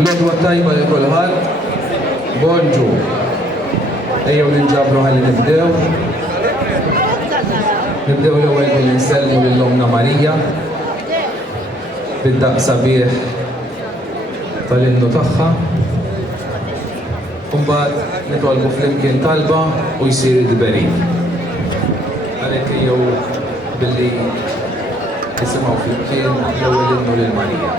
L-odwa tajba li kulħadd, bonġu. Ejjew ninġabru ħalli nibdew. Nibdew l-ewwel billi nsellmu lill-Omna Marija bid-daqq sabiħ tal-innu tagħha. Mbagħad nitolbu flimkien talba u jsir id-berit. Għalhekk ejjew billi nisimgħu flimkien l-ewwel innu lil Marija.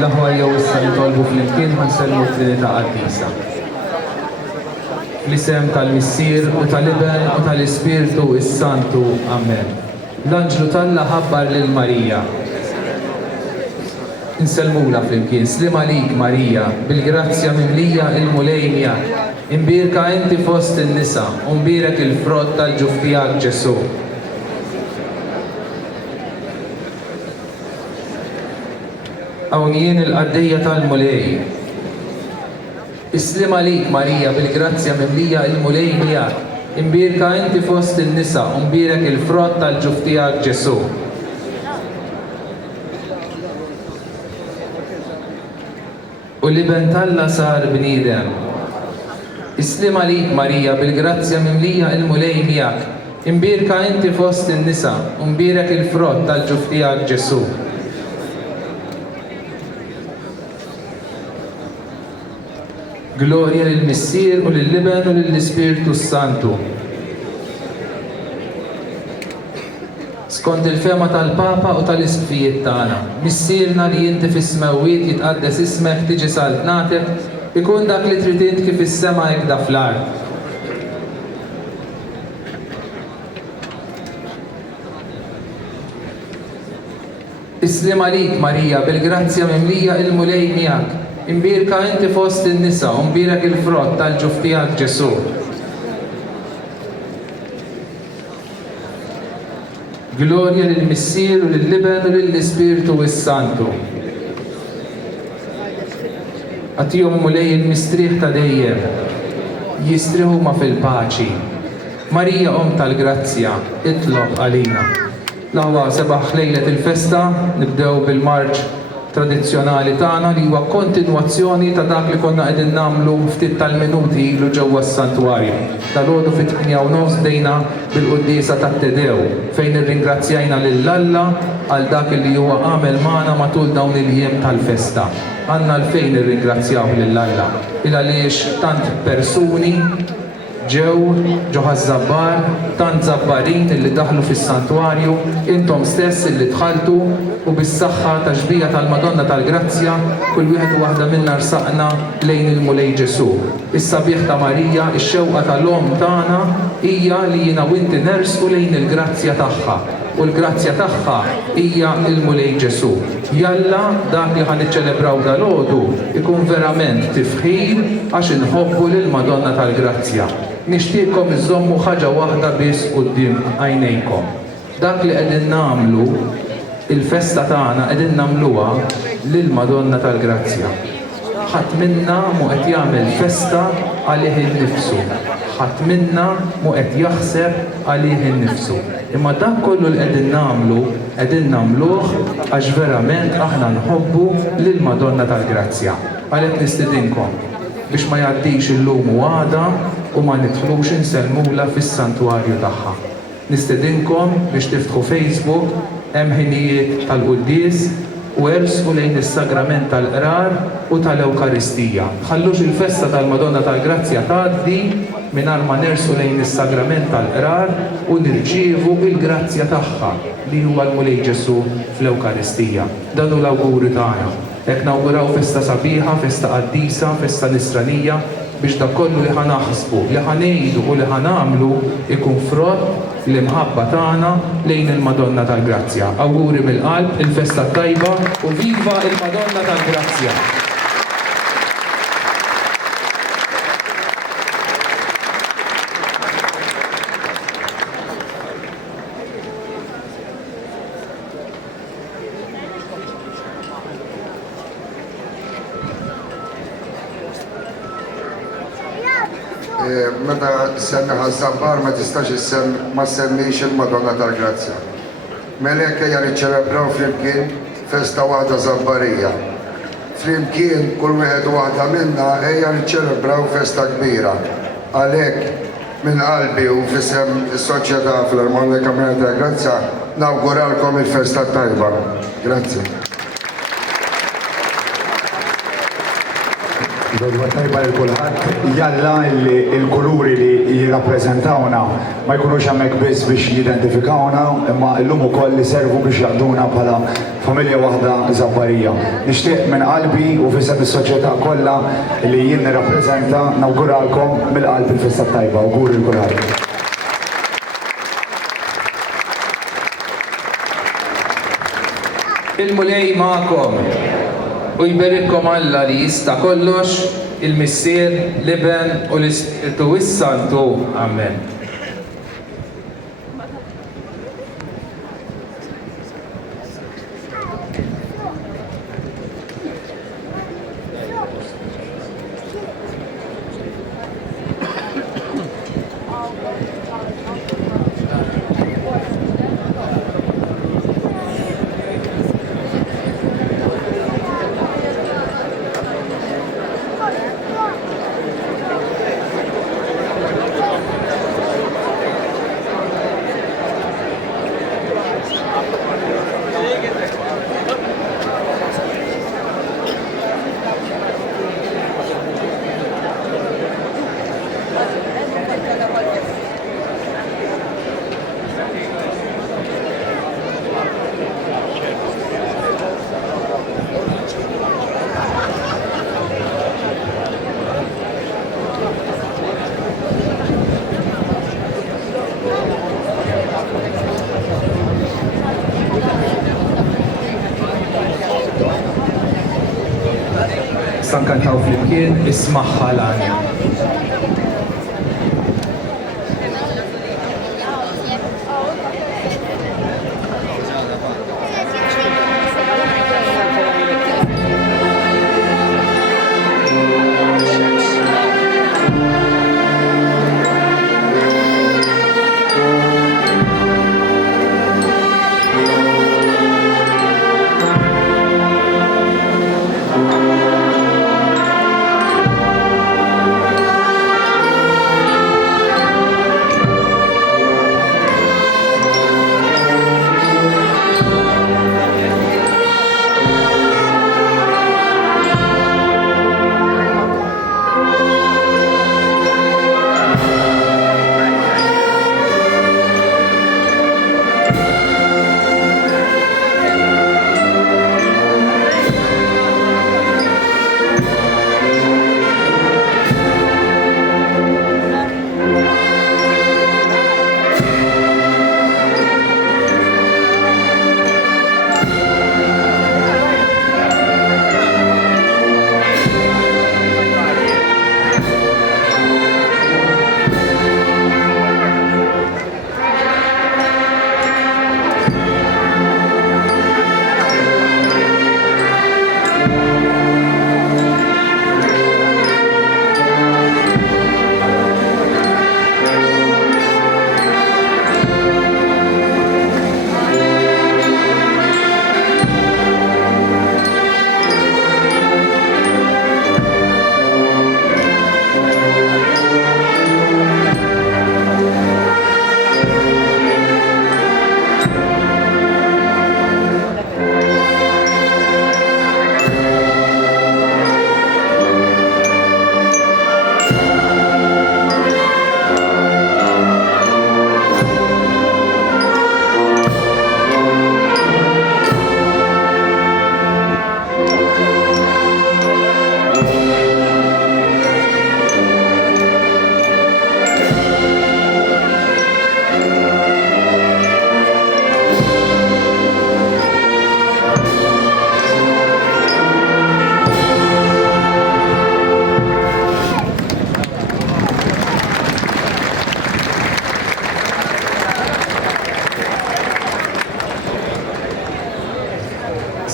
L-aħwa jew issa nitolbu flimkien ħansellmu t-Trinità Qaddisa. Fl-isem tal-Missier u tal-Iben u tal-Ispirtu is-Santu. Amen. L-Anġlu Talla ħabbar lil Marija. Insellmula flimkien. Slim għalik Marija, bil-grazzja mimlija il-mulejnija, imbirka inti fost in-nisa, u mbirek il-frott tal-ġuf tiegħek Ġesu. Hawn jien il-qaddejja tal-mulej. Islim għalik Marija, bil-grazzja mimlija il-mulej miegħek, imbirka inti fost in-nisa, u mbirek il-frott tal-ġuf tiegħek Ġesu. U l-Iben Talla sar bniedem. Islim għalik Marija, bil-grazzja mimlija il-mulej miegħek, imbirka inti fost in-nisa, u mbirek il-frott tal-ġuf tiegħek Ġesu. Glorja lill-Missier u lill-Iben u lill-Ispirtu Santu. Skont il-fema tal-Papa u tal-Isqfijiet tagħna, missierna li inti fis-smewwiet jitqaddes ismek tiġi saltnatek ikun dak li trid int kif is-sema hekk da fl-art. Islim għalik Marija, bil-grazzja mimlija il-mulej miegħek, imbirka inti fost in-nisa, u mbirek il-frott tal-ġuf tiegħek Ġesu. Glorja lill-Missier u lill-Iben u lill-Ispirtu is-Santu. Għatihom mulej il-mistrieħ ta' dejjem, jistrieħu ma fil-paċi. Marija tal-Grazzja, itlob għalina. L-aħwa sebaħ lejlet il-festa, nibdew bil-marġ tradizzjonali tagħna li huwa kontinwazzjoni ta' dak li konna qegħdin nagħmlu ftit tal-minuti ilu ġewwa s-santwarju. Dalgħodu fit-8:30 bdejna bil-quddiesa tat-Tedew fejn irringrazzjajna lill-Alla għal dak li huwa għamel magħna matul dawn il-jiem tal-festa. Għandna għalfejn irringrazzjaw lill-Alla il għaliex tant persuni ġew ħaż-żabbar, tant żabbarin illi daħlu fis-santwarju, intom stess illi dħaltu u bis-saħħa taġbija tal-Madonna tal-Grazzja kull wieħed u waħda minna rsaqna lejn il-Mulej Ġesu. Is-sabiħ ta' Marija, ix-xewqa tal-Om tagħna hija li jiena u inti nersqu lejn il-grazzja tagħha. U l-grazzja tagħha hija il-Mulej Ġesu. Jalla dak li ħan iċċelebraw dalgħodu ikun verament tifħir għax inħobbu lill-Madonna tal-Grazzja. Nixtieqkom iżommu ħaġa waħda biss quddiem għajnejkom. Dak li qegħdin nagħmlu il-festa tagħna qegħdin nagħmluha lill-Madonna tal-Grazzja. Ħadd minna mu qed jagħmel festa għalih innifsu. Ħadd minna mu qed jaħseb għalih innifsu. Imma dak kollu li qegħdin nagħmluh għax verament aħna nħobbu lill-Madonna tal-Grazzja. Għalhekk nistidinkom biex ma jgħaddix illum u għada u ma nidħlux insellmula fis-santwarju tagħha. Nistidinkom biex tiftħu Facebook, hemm ħinijiet tal-Quddies u ersqu lejn is-sagrament tal-qrar u tal-Ewkaristija. Tħallux il-festa tal-Madonna tal-Grazzja tgħaddi mingħajr ma nersqu lejn is-sagrament tal-qrar u nirċievu il-grazzja tagħha li huwa l-Mulej Ġesu fl-Ewkaristija. Dan hu l-awguri tagħna. Hekk nawguraw festa sabiħa, festa qaddisa, festa nisranija biex dak kollu li ħanaħsbu, li ħanejdu u li ħanamlu ikun frott l-imħabba tagħna lejn il-Madonna tal-Grazzja. Awguri mill-qalb, il-festa tajba u viva il-Madonna tal-Grazzja! Meta semmi ħaż-żabbar ma tistax ma semmix il-Madonna tal-Grazzja. Melek ejja niċċelebraw flimkien festa waħda żabbarija. Flimkien kull wieħed u waħda minna ejja niċċelebraw festa kbira. Għalhekk minn qalbi u f'isem is-soċjetà fl-Armonika tal-Grazzja nawguralkom il-festa tajba. Grazzi. Dodwa tajba l-kulħadd, jalla il-kuluri li jirrappreżentawna ma jkunux hemmhekk biss biex jidentifikawna, imma llum ukoll li servu biex jaqduna bħala familja waħda żabbarija. Nixtieq minn qalbi u fisem is-soċjetà kollha li jien nirrappreżenta nawguralkom mill-qalb il-festa tajba, awguri l-kulħadd. Il-Mulej magħkom u jberikkom Alla li jista' kollox, il-Missier, l-Iben u l-Ispiritu Santu. Amen. Sankantaw flimkien ismaħħa l-għanja.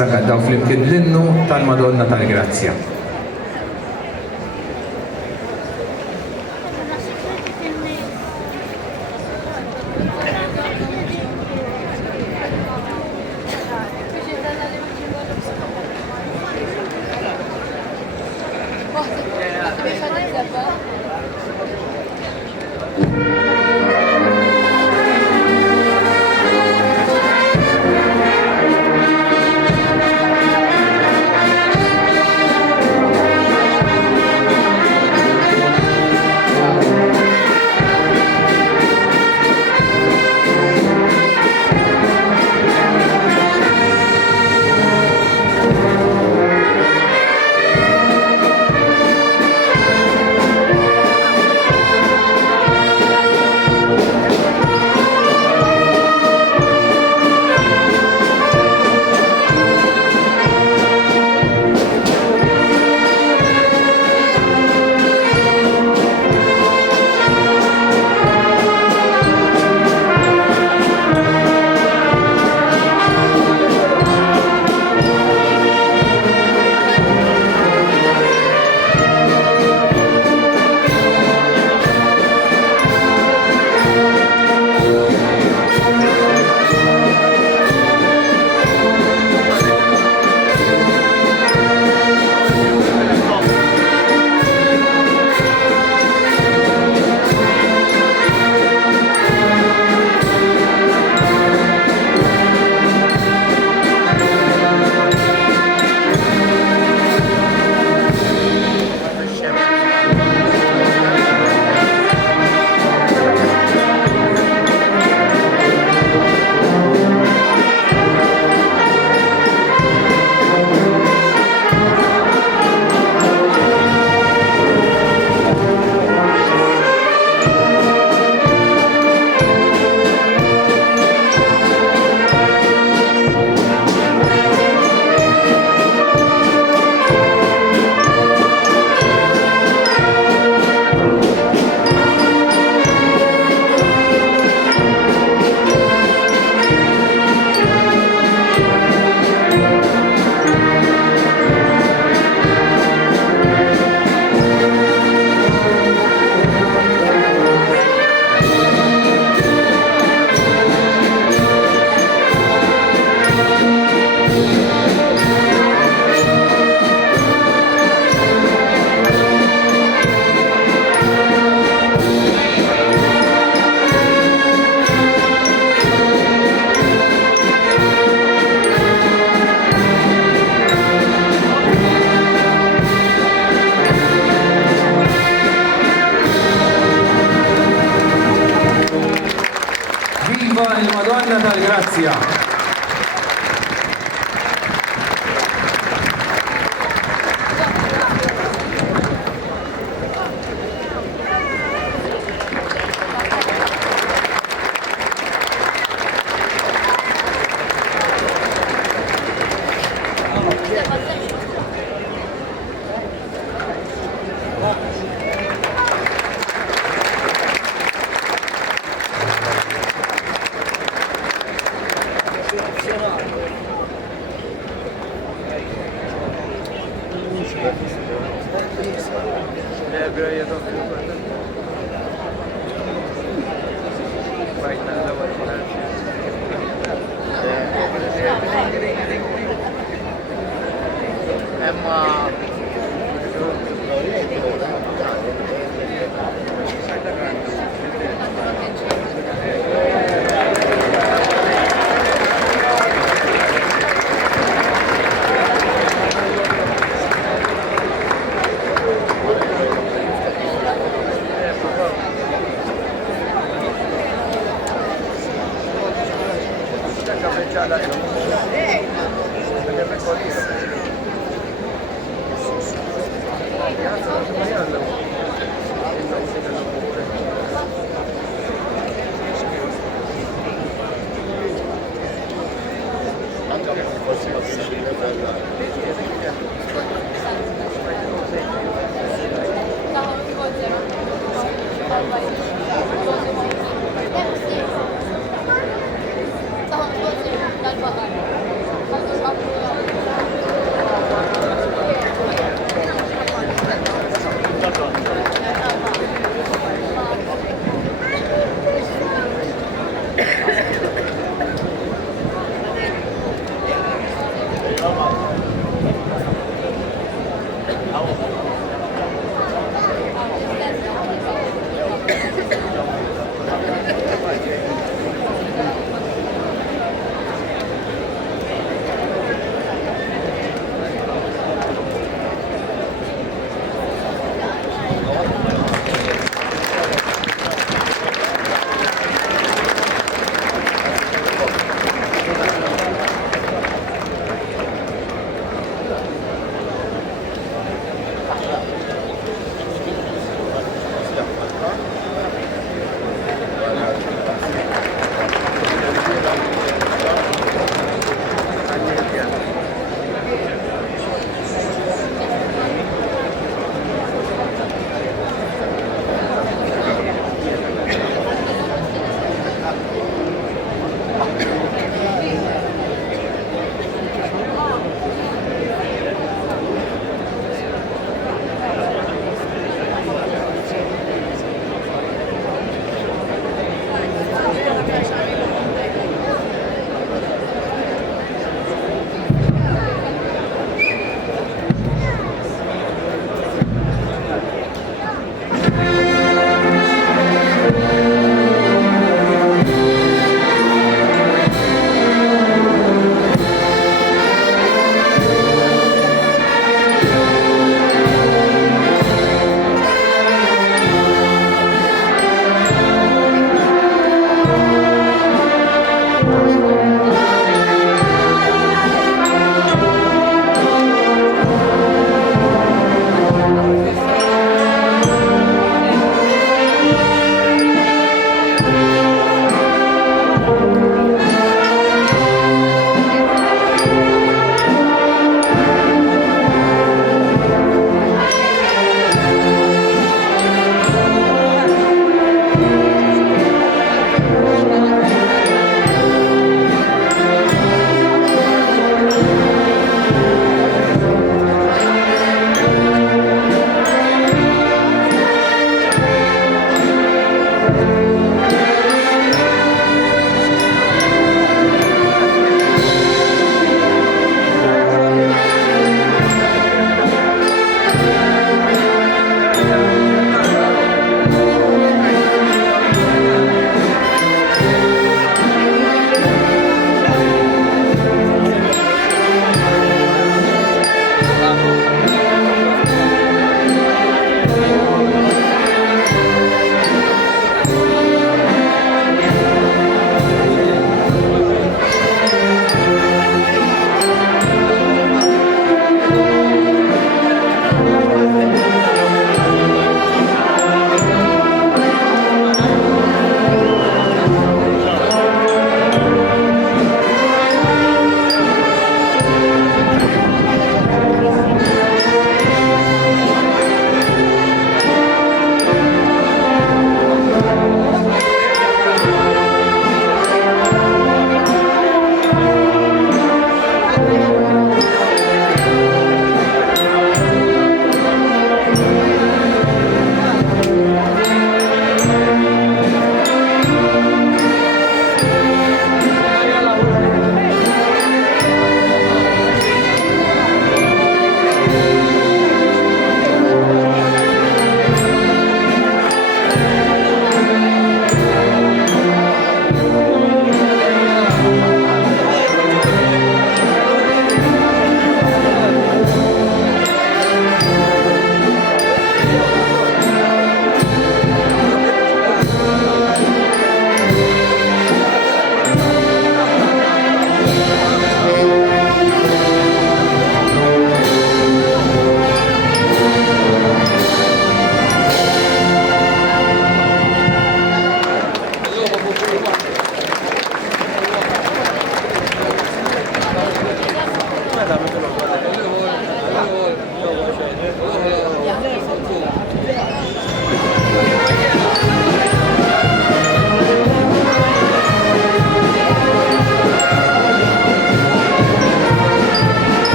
Issa għaddaw fl-imkien l-innu tal-Madonna tal-Grazzja. Il-Madonna tal-Grazzja.